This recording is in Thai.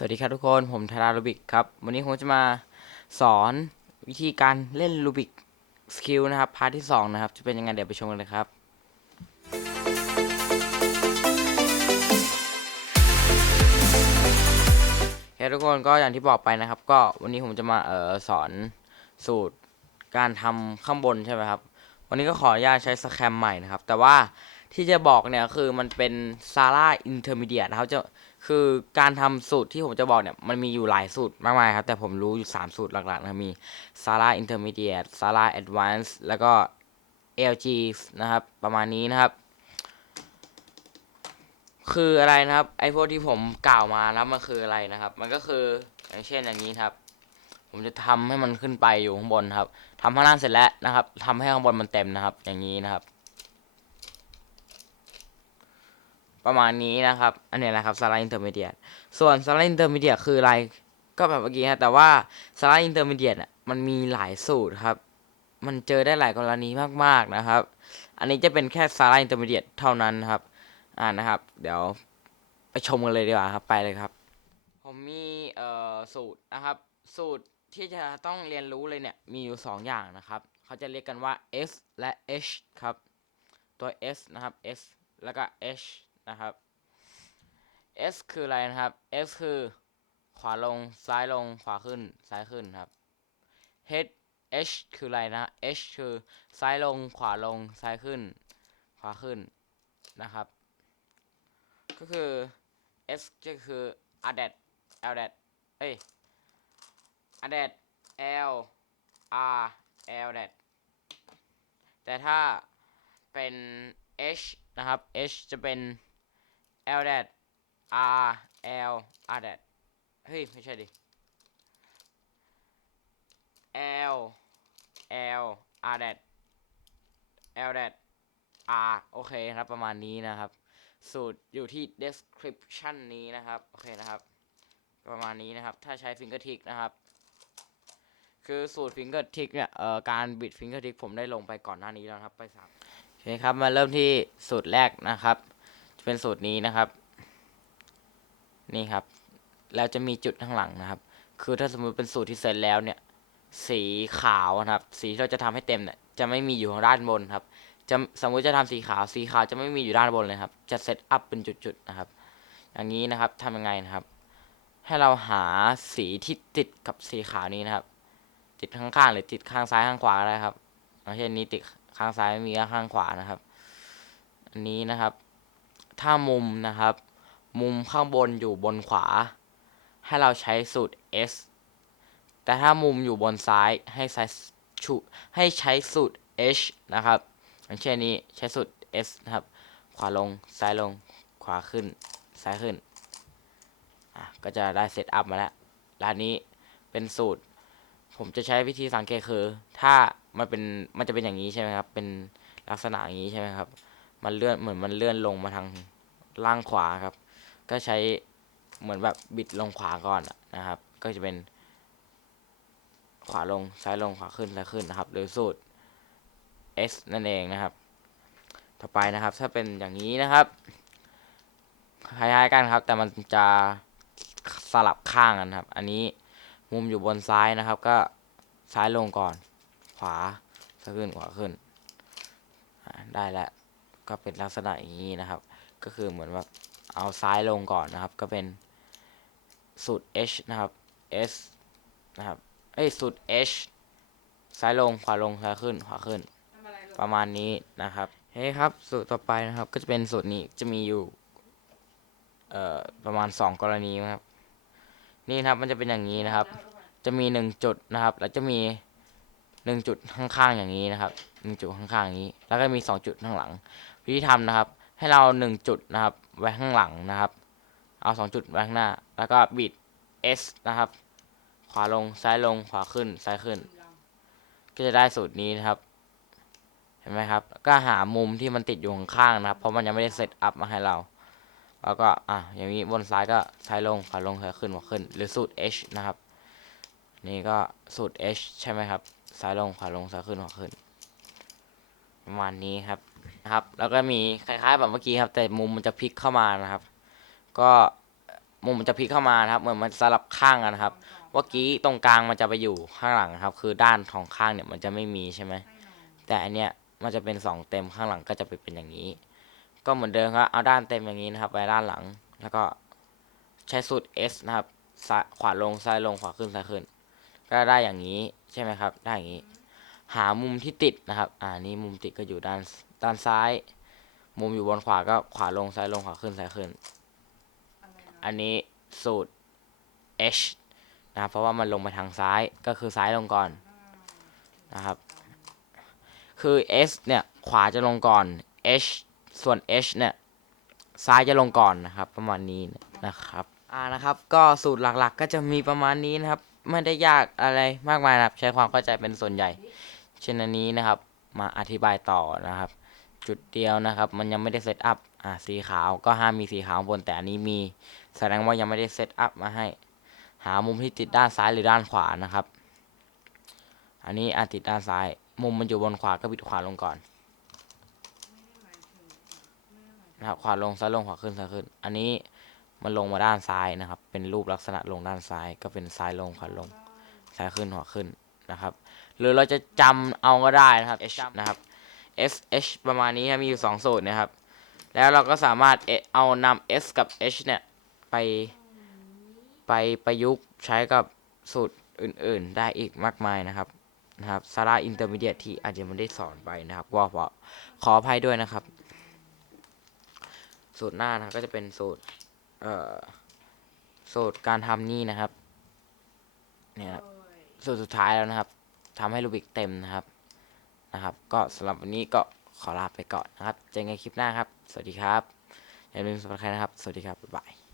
สวัสดีครับทุกคน ผมธาราลูบิกครับ วันนี้ผมจะมาสอนวิธีการเล่นลูบิกสกิลนะครับ พาร์ทที่ 2 นะครับ จะเป็นยังไงเดี๋ยวไปชมกันเลยครับ โอเคทุกคนก็อย่างที่บอกไปนะครับ ก็วันนี้ผมจะมาเออสอนสูตรการทำข้างบนใช่ไหมครับ วันนี้ก็ขออนุญาตใช้สแคมใหม่นะครับ แต่ว่า ที่จะบอกเนี่ยคือมันเป็นซาร่าอินเทอร์มีเดียนะครับจะคือการทำสูตรที่ผมจะบอกเนี่ยมันมีอยู่หลายสูตรมากมายครับ แต่ผมรู้อยู่ 3 สูตรหลักๆนะครับมี Sara Intermediate Sara Advanced แล้วก็ LG นะครับ ประมาณนี้นะครับ คืออะไรนะครับไอพวกที่ผมกล่าวมานะมันคืออะไรนะครับ มันก็คืออย่างเช่นอย่างนี้ครับ ผมจะทำให้มันขึ้นไปอยู่ข้างบนครับทำข้างล่างเสร็จแล้วนะครับทำให้ข้างบนมันเต็มนะครับ อย่างนี้นะครับ ประมาณนี้นะครับ อันนี้ยนะครับสไลด์อินเตอร์มีเดียส่วนสไลด์อินเตอร์มีเดียคืออะไรก็แบบเมื่อกี้ฮะแต่ว่าสไลด์อินเตอร์มีเดียมันมีหลายสูตรครับ มันเจอได้หลายกรณีมากๆนะครับ อันนี้จะเป็นแค่สไลด์อินเตอร์มีเดียเท่านั้นครับ อ่านะครับ เดี๋ยวไปชมกันเลยดีกว่าครับไปเลยครับ ผมมีเอ่อสูตรนะครับ สูตรที่จะต้องเรียนรู้เลยเนี่ยมีอยู่ 2 อย่างนะครับ เขาจะเรียกกันว่า S และ H ครับ ตัว S นะครับ S แล้วก็ H นะครับ S คืออะไรนะครับ S คือขวาลงซ้ายลงขวาขึ้นซ้ายขึ้นครับ H H คืออะไรนะ H คือซ้ายลงขวาลงซ้ายขึ้น ขวาขึ้นนะครับ ก็คือ S ก็คือ a d e t L d e t เอ้ย a d e t L R L d e t แต่ถ้าเป็น H นะครับ H จะเป็น L d a t R L R d a t เฮ้ย ไม่ใช่ดิ L L R d a t L d a t R โอเคครับประมาณนี้นะครับ สูตรอยู่ที่ description นี้นะครับ โอเคนะครับ ประมาณนี้นะครับ ถ้าใช้ finger tick นะครับ คือสูตร finger tick เนี่ยเอ่อการบิด finger tick ผมได้ลงไปก่อนหน้านี้แล้วครับ ไปสามโอเคครับ มาเริ่มที่สูตรแรกนะครับ เป็นสูตรนี้นะครับ นี่ครับ แล้วจะมีจุดข้างหลังนะครับ คือถ้าสมมุติเป็นสูตรที่เสร็จแล้วเนี่ย สีขาวนะครับ สีที่เราจะทำให้เต็มเนี่ยจะไม่มีอยู่ข้างด้านบนครับ จะสมมุติจะทำสีขาว สีขาวจะไม่มีอยู่ด้านบนเลยครับ จะเซตอัพเป็นจุดๆนะครับ อย่างนี้นะครับทำยังไงนะครับ ให้เราหาสีที่ติดกับสีขาวนี้นะครับ ติดข้างๆหรือติดข้างซ้ายข้างขวาก็ได้ครับอย่างเช่นนี้ติดข้างซ้ายไม่มีก็ข้างขวานะครับ อันนี้นะครับ ถ้ามุมนะครับ มุมข้างบนอยู่บนขวา ให้เราใช้สูตร S แต่ถ้ามุมอยู่บนซ้ายให้ใช้ชุให้ใช้สูตร H นะครับอย่างเช่นนี้ใช้สูตร S นะครับ ขวาลงซ้ายลงขวาขึ้นซ้ายขึ้นอะก็จะได้เซตอัพมาแล้วแล้วอันนี้เป็นสูตร ผมจะใช้วิธีสังเกตคือ ถ้ามันเป็นมันจะเป็นอย่างนี้ใช่ไหมครับ เป็นลักษณะอย่างนี้ใช่ไหมครับ มันเลื่อนเหมือนมันเลื่อนลงมาทางล่างขวาครับ ก็ใช้เหมือนแบบบิดลงขวาก่อนนะครับ ก็จะเป็น ขวาลงซ้ายลงขวาขึ้นซ้ายขึ้นนะครับหรือสูตร S นั่นเองนะครับ ต่อไปนะครับ ถ้าเป็นอย่างนี้นะครับคล้ายๆกันครับ แต่มันจะสลับข้างกันครับ อันนี้มุมอยู่บนซ้ายนะครับ ก็ซ้ายลงก่อน ขวาซ้ายขึ้นขวาขึ้นได้แล้ว ก็เป็นลักษณะอย่างนี้นะครับ ก็คือเหมือนแบบเอาซ้ายลงก่อนนะครับ ก็เป็นสูตร H นะครับ S นะครับเอ้ยสูตร H ซ้ายลงขวาลงซ้ายขึ้นขวาขึ้น ประมาณนี้นะครับเฮ้ครับสูตรต่อไปนะครับ ก็จะเป็นสูตรนี้จะมีอยู่เอ่อประมาณ 2 กรณีนะครับ นี่ครับมันจะเป็นอย่างนี้นะครับ จะมี 1 จุดนะครับ แล้วจะมี 1 จุดข้างๆอย่างนี้นะครับ 1 จุดข้างๆอย่างนี้ แล้วก็มี 2 จุดข้างหลัง วิธีทำนะครับ ให้เรา 1 จุดนะครับ ไว้ข้างหลังนะครับ เอา 2 จุดไว้ข้างหน้า แล้วก็บิด S นะครับ ขวาลงซ้ายลงขวาขึ้นซ้ายขึ้น ก็จะได้สูตรนี้นะครับ เห็นไหมครับ ก็หามุมที่มันติดอยู่ข้างๆนะครับ เพราะมันยังไม่ได้เซตอัพมาให้เรา แล้วก็อะอย่างนี้บนซ้ายก็ซ้ายลงขวาลงซ้ายขึ้นขวาขึ้น หรือสูตร H นะครับ นี่ก็สูตร H ใช่ไหมครับ ซ้ายลงขวาลงซ้ายขึ้นขวาขึ้น ประมาณนี้ครับนะครับ แล้วก็มีคล้ายๆแบบเมื่อกี้ครับ แต่มุมมันจะพลิกเข้ามานะครับ ก็มุมมันจะพลิกเข้ามานะครับ เหมือนมันสลับข้างกันครับเมื่อกี้ตรงกลางมันจะไปอยู่ข้างหลังครับ คือด้านของข้างเนี่ยมันจะไม่มีใช่ไหมแต่อันเนี้ยมันจะเป็นสองเต็มข้างหลังก็จะไปเป็นอย่างนี้ ก็เหมือนเดิมครับเอาด้านเต็มอย่างนี้นะครับ ไปด้านหลังแล้วก็ใช้สูตร S นะครับขวาลงซ้ายลงขวาขึ้นซ้ายขึ้น ก็ได้อย่างนี้ใช่ไหมครับ ได้อย่างนี้ หามุมที่ติดนะครับ อ่านี่มุมติดก็อยู่ด้านด้านซ้าย มุมอยู่บนขวาก็ขวาลงซ้ายลงขวาขึ้นซ้ายขึ้น อันนี้สูตร H นะครับเพราะว่ามันลงไปทางซ้ายก็คือซ้ายลงก่อนนะครับ คือ S เนี่ยขวาจะลงก่อน H ส่วน H เนี่ยซ้ายจะลงก่อนนะครับ ประมาณนี้นะครับอ่านะครับ ก็สูตรหลักๆ ก็จะมีประมาณนี้นะครับ ไม่ได้ยากอะไรมากมายนะครับ ใช้ความเข้าใจเป็นส่วนใหญ่ เช่นอันนี้นะครับ มาอธิบายต่อนะครับ จุดเดียวนะครับ มันยังไม่ได้เซตอัพอ่าสีขาวก็ห้ามมีสีขาวข้างบนแต่อันนี้มี แสดงว่ายังไม่ได้เซตอัพมาให้ หามุมที่ติดด้านซ้ายหรือด้านขวานะครับ อันนี้อาจติดด้านซ้าย มุมมันอยู่บนขวาก็บิดขวาลงก่อนนะครับขวาลงซ้ายลงขวาขึ้นซ้ายขึ้น อันนี้มันลงมาด้านซ้ายนะครับ เป็นรูปลักษณะลงด้านซ้าย ก็เป็นซ้ายลงขวาลงซ้ายขึ้นขวาขึ้นนะครับ หรือเราจะจำเอาก็ได้นะครับ H นะครับ S H ประมาณนี้ครับมีอยู่สองสูตรนะครับ แล้วเราก็สามารถเอเอานำ S กับ H เนี่ยไปไปประยุกต์ใช้กับสูตรอื่น ๆ ได้อีกมากมายนะครับนะครับซาร่าอินเตอร์มีเดียที่อาจจะไม่ได้สอนไปนะครับว่าเพราะขออภัยด้วยนะครับ สูตรหน้านะครับก็จะเป็นสูตรเอ่อสูตรการทำนี่นะครับเนี่ยครับสูตรสุดท้ายแล้วนะครับ ทำให้รูบิกเต็มนะครับนะครับ ก็สำหรับวันนี้ก็ขอลาไปก่อนนะครับ เจอกันคลิปหน้าครับ สวัสดีครับอย่าลืมสมัครใครนะครับ สวัสดีครับ บ๊ายบาย